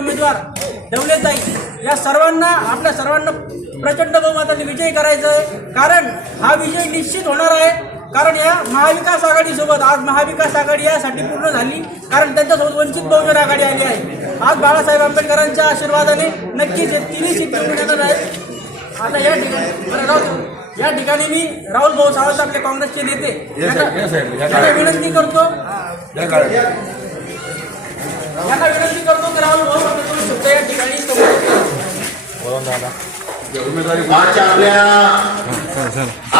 उमेदवार ढवळेताई या सर्वांना आपल्या सर्वांना प्रचंड बहुमताने विजयी करायचं आहे। कारण हा विजय निश्चित होणार आहे। कारण या महाविकास आघाडीसोबत आज महाविकास आघाडी यासाठी पूर्ण झाली कारण त्यांच्यासोबत वंचित बहुजन आघाडी आली आहे। आज बाळासाहेब आंबेडकरांच्या आशीर्वादाने नक्कीच तिन्ही सीट निवडून येणार आहेत। आता या ठिकाणी मी राहुल भाऊ सावंत आपले काँग्रेसचे नेते यांना विनंती करतो की राहुल भाऊ आपण शकतो या ठिकाणी आजच्या आपल्या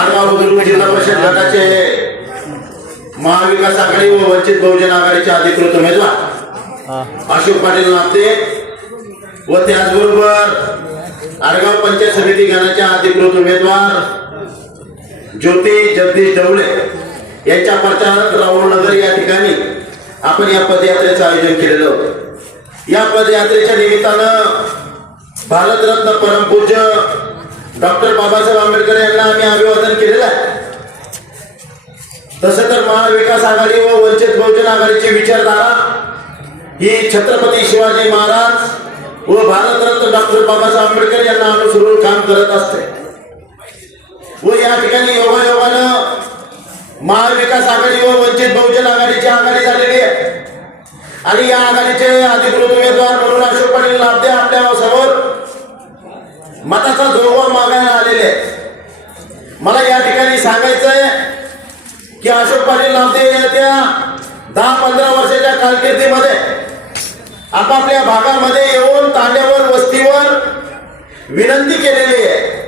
आडगाव बुद्रुक जिल्हा परिषद गटाचे महाविकास आघाडी व वंचित बहुजन आघाडीचे अधिकृत उमेदवार अशोक पाटील नापते व त्याचबरोबर आडगाव पंचायत समिती गणाच्या अधिकृत उमेदवार ज्योती जगदीश ढवळे यांच्या प्रचारात राहुल नगर या ठिकाणी आपण या पदयात्रेचं आयोजन केलेलं होतं। या पदयात्रेच्या निमित्तानं भारतरत्न परमपूज्य डॉक्टर बाबासाहेब आंबेडकर यांना आम्ही अभिवादन केलेलं आहे। तसं तर महाविकास आघाडी व वंचित बहुजन आघाडीची विचारधारा ही छत्रपती शिवाजी महाराज व भारतरत्न डॉक्टर बाबासाहेब आंबेडकर यांना अनुसरून काम करत असते व या ठिकाणी योगायोगानं महाविकास आघाडी व वंचित बहुजन आघाडीची आघाडी झालेली आहे आणि या आघाडीचे अधिकृत उमेदवार म्हणून अशोक पाटील नापते आपल्या समोर मताचा जोगवा मागायला आलेले। मला या ठिकाणी सांगायचंय की अशोक पाटील नापते येत्या 10-15 वर्षाच्या कारकिर्दीमध्ये आपापल्या भागामध्ये येऊन तांड्यावर वस्तीवर विनंती केलेली आहे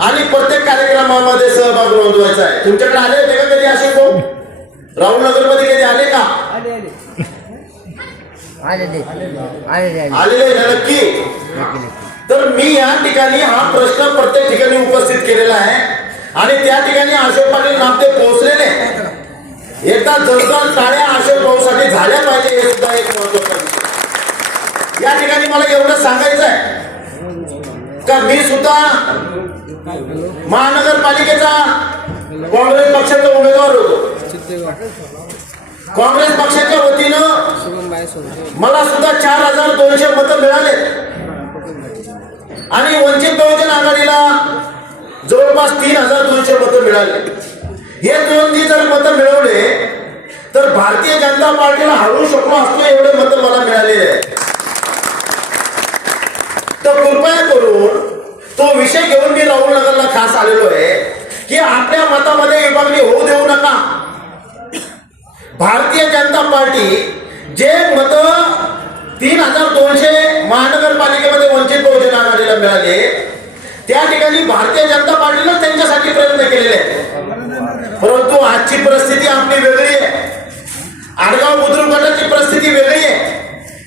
आणि प्रत्येक कार्यक्रमामध्ये सहभाग नोंदवायचा आहे। तुमच्याकडे आले होते का कधी अशोक भाऊ? राहुल नगर मध्ये कधी आले का? आलेले नक्की। तर मी या ठिकाणी हा प्रश्न प्रत्येक ठिकाणी उपस्थित केलेला आहे आणि त्या ठिकाणी अशोक पाटील नापते पोहोचलेले। एकदा जोरदार टाळ्या अशोक भाऊसाठी झाल्या पाहिजे हे सुद्धा एक महत्त्वाचा विषय। या ठिकाणी मला एवढं सांगायचं आहे का मी सुद्धा महानगरपालिकेचा काँग्रेस पक्षाचा उमेदवार होतो। काँग्रेस पक्षाच्या वतीनं मला सुद्धा 4200 मतं मिळाले आणि वंचित बहुजन आघाडीला जवळपास 3200 मतं मिळाले। हे दोन्ही जर मतं मिळवले तर भारतीय जनता पार्टीला हरवू शकलो असतो एवढे मतं मला मिळालेले आहेत। तर कृपया करून तो विषय घेऊन मी राहुल नगरला खास आलेलो आहे की आपल्या मतामध्ये विभागणी होऊ देऊ नका। भारतीय जनता पार्टी जे मत 3200 महानगरपालिकेमध्ये वंचित बहुजन आघाडीला मिळाले त्या ठिकाणी भारतीय जनता पार्टीनं त्यांच्यासाठी प्रयत्न केलेले आहेत। परंतु आजची परिस्थिती आपली वेगळी आहे। आडगाव बुद्रुक गटाची परिस्थिती वेगळी आहे।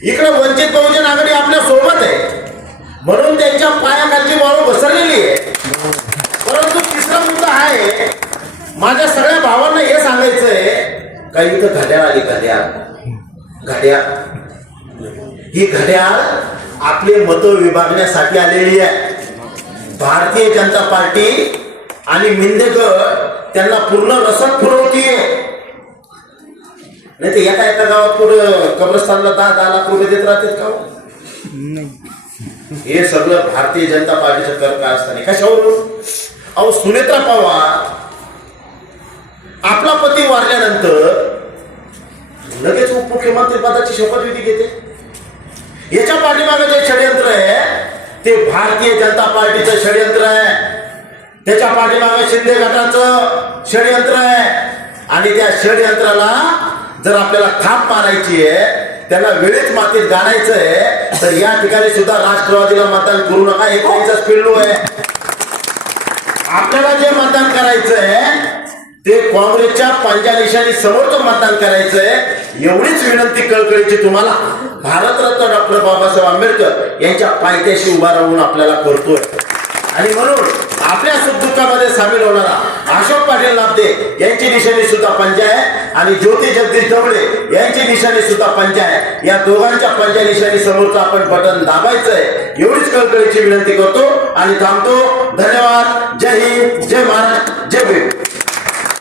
इकडे वंचित बहुजन आघाडी आपल्या सोबत आहे म्हणून त्यांच्या पायाखालची वाळू घसरलेली आहे। परंतु तिसरा मुद्दा आहे माझ्या सगळ्या भावांना हे सांगायचंय काही इथं घड्याळ आली घड्याळ ही घड्याळ आपले मत विभागण्यासाठी आलेली आहे। भारतीय जनता पार्टी आणि मिंदेगड त्यांना पूर्ण रसद पुरवतीये। नाही तर एका गावात पुढे कब्रस्तानला 10 लाख रुपये देत राहतात का? हे सगळं भारतीय जनता पार्टीचं कर काय असताना कशावरून? अहो सुनेत्रा पवार आपला पती वारल्यानंतर लगेच उपमुख्यमंत्री पदाची शपथविधी घेते। याच्या पाठीमागे जे षडयंत्र आहे ते भारतीय जनता पार्टीचं षडयंत्र आहे। त्याच्या पाठीमागे शिंदे गटाचं षडयंत्र आहे आणि त्या षडयंत्राला जर आपल्याला थाप मारायची आहे त्यांना वेळेत मातीत गाडायचं आहे तर या ठिकाणी सुद्धा राष्ट्रवादीला मतदान करू नका हे त्यांचाच पिल्लू आहे। आपल्याला जे मतदान करायचं आहे ते काँग्रेसच्या पंजा निशाणी समोरचं मतदान करायचंय। एवढीच विनंती कळकळीची तुम्हाला भारतरत्न डॉक्टर बाबासाहेब आंबेडकर यांच्या पायथ्याशी उभा राहून आपल्याला करतोय आणि म्हणून आपल्या सुखदुःखामध्ये सामील होणारा अशोक पाटील नापते यांची निशाणी सुद्धा पंजा आहे आणि ज्योती जगदीश ढवळे यांची निशाणी सुद्धा पंजा आहे। या दोघांच्या पंजा निशाणी समोरचं आपण बटन दाबायचंय एवढीच कळकळीची विनंती करतो आणि थांबतो। धन्यवाद। जय हिंद, जय महाराष्ट्र, जय भीम।